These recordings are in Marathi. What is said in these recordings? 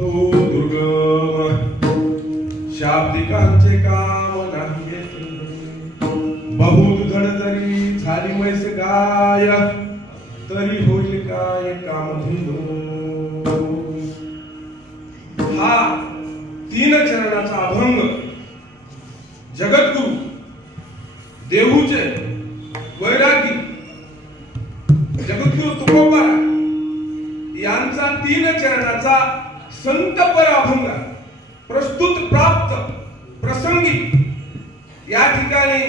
तू दुर्गम शाब्दिकांचे काम नाही येते बहुत धड जरी झाली म्हैस गाय तरी होईल काय कामधेनू हा तीन चरणाचा अभंग जगद्गुरु देहूचे वैरागी जगद्गुरु तुकोबा यांचा तीन चरणाचा संतपर अभंग प्रस्तुत प्राप्त प्रसंगी या ठिकाणी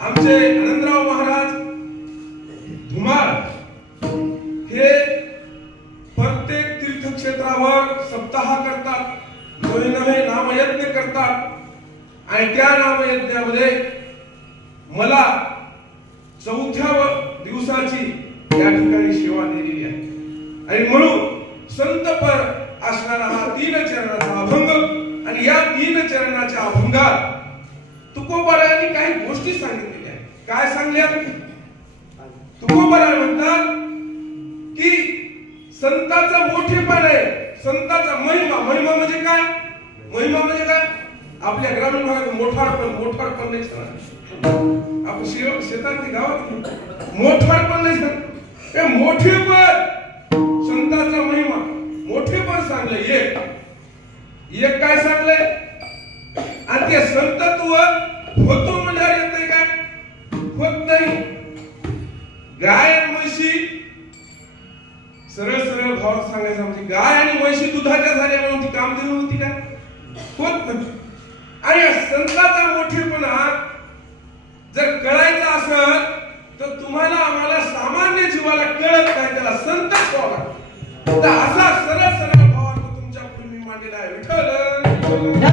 आमचे आनंदराव महाराज धुमाळ हे प्रत्येक तीर्थक्षेत्रावर सप्ताह करतात नवे नवे नामयज्ञ करतात आणि त्या नामयज्ञामध्ये मला चौथ्या दिवसाची या ठिकाणी सेवा दिलेली आहे आणि म्हणून संतपर असणारा हा तीन चरणाचा अभंग आणि या तीन चरणाच्या अभंगात तुकोबारायांनी काही गोष्टी सांगितलेल्या आहेत. काय सांगल्या? तुकोबाराय म्हणतात की संताचा मोठेपण आहे, संताचा महिमा. महिमा म्हणजे काय? महिमा म्हणजे काय? आपल्या ग्रामीण भागात मोठारपण नाही सांगत. आपण शेतात गावात मोठारपण नाही सांगत. हे मोठेपण संताचा महिमा मोठेपण सांगले. एक काय सांगले आणि ते संतत्व होतो म्हणजे येत नाही काय? होत नाही. गाय आणि म्हशी सरळ सरळ भावात सांगायचं म्हणजे गाय आणि म्हशी दुधाच्या झाल्या म्हणून ती कामधेनू होती का? होत नाही. आणि संताचा मोठेपणा जर कळायचा असेल तर तुम्हाला आम्हाला सामान्य जीवाला कळत नाही, त्याला संत व्हावा लागतो. असा सरळ सरळ भावात तुमच्या पूर्वी मांडलेला आहे विठ्ठल.